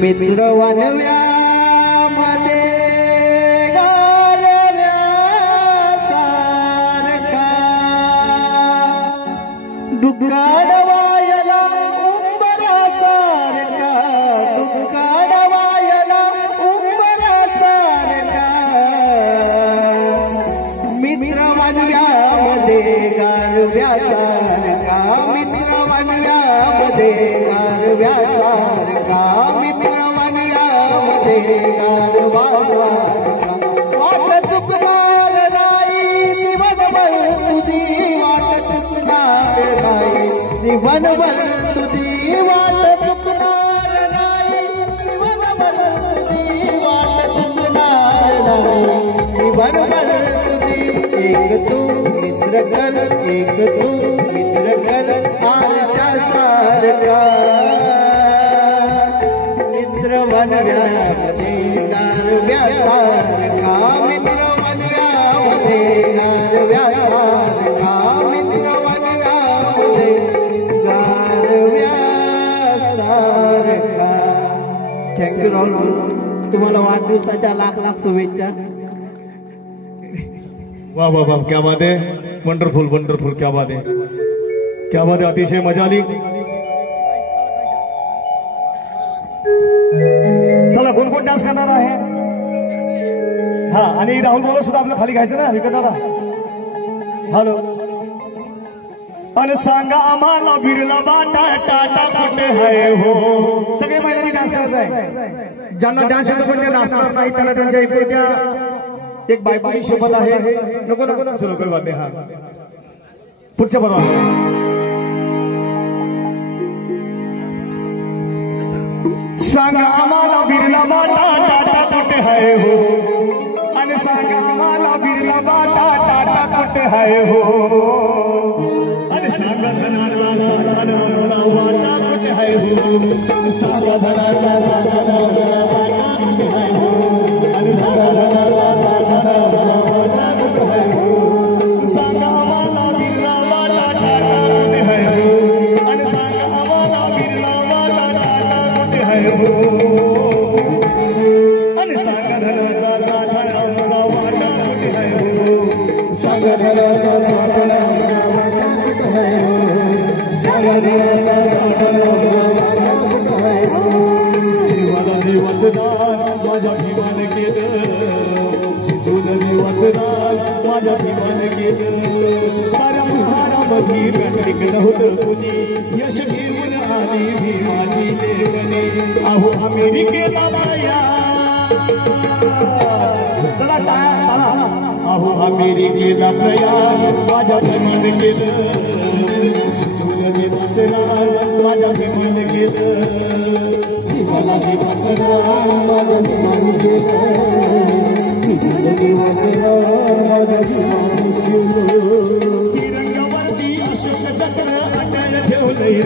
मित्र वनव्यामध्ये गारव्यासारखा दुःखाडवायला उंबरासारखा दुःखाडवायला उंबरासारखा मित्र वनव्यामध्ये गारव्यासारखा मित्र वनव्यामध्ये गारव्यासारखा मित्र वनव्यामध्ये गारव्यासारखा वाट चुकणार नाही जीवनभर तुझी वाट चुकणार नाही जीवनभर तुझी वाट चुकणार नाही जीवनभर तुझी वाट चुकणार नाही जीवनभर तुझी एक तू मित्र कर एक तू मित्र कर आरशासारखा मित्र वनव्यामध्ये गारव्यासारखा मित्र वनव्यामध्ये गारव्यासारखा मित्र वनव्यामध्ये गारव्यासारखा। थँक्यू राहुल, तुम्हाला वाढदिवसाच्या लाख लाख शुभेच्छा। वाह वाह वाह, क्या बात है, वंडरफुल वंडरफुल, क्या बात है, क्या बात है, अतिशय मजा आली। चला कोण कोण डान्स करणार आहे? हा, आणि राहुल बोला सुद्धा आपलं खाली घ्यायचं ना विकत दादा। हॅलो, आणि सांगा आम्हाला बिरला बाटा टाटा कुठे आहे हो। सगळे महिलांनी डान्स करायचा आहे, ज्यांना डान्स येतो पण ते नाचणार नाही त्यांना त्यांच्या इकडे द्या। एक बायकोची शपथ आहे, नको नको चलो कोई बात नाही। हा, पुढच्या बरोबर सांगा आम्हाला बिरला बाटा टाटा कुठे आहे हो, आणि सांगा आम्हाला बिरला बाटा टाटा कुठे आहे हो, आणि सांगा धनाचा साधनाचा वाटा कुठे आहे हो, सांगा धनाचा साधनाचा वाटा कुठे आहे हो, आणि सांगा धनाचा साधनाचा वाटा कुठे आहे हो, सांगा आम्हाला बिरला बाटा टाटा कुठे आहे हो, आणि सांगा आम्हाला बिरला बाटा टाटा कुठे आहे हो, आणि सांगा धनाचा साधनाचा वाटा कुठे आहे हो, सांगा धनाचा साधनाचा वाटा कुठे आहे हो, सांगा धनाचा साधनाचा वाटा कुठे आहे हो, जीवाला देवाचं दान माझ्या भीमाने केलं, जिजूला देवाचं दान माझ्या भीमाने केलं, साऱ्या पुहारामध्ये टिकलं होतं कुणी, यश घेऊन आली भीमाची लेखणी, अहो अमेरिकेला बाया, चला अहो अमेरिकेला प्रयाण माझ्या भीमाने केलं, जिजूला देवाचं दान माझ्या भीमाने केलं, जीवाला देवाचं दान माझ्या भीमाने केलं, जिजूला देवाचं दान माझ्या भीमाने केलं, तिरंगावरती अशोक चक्र अटळ ठेवलंय।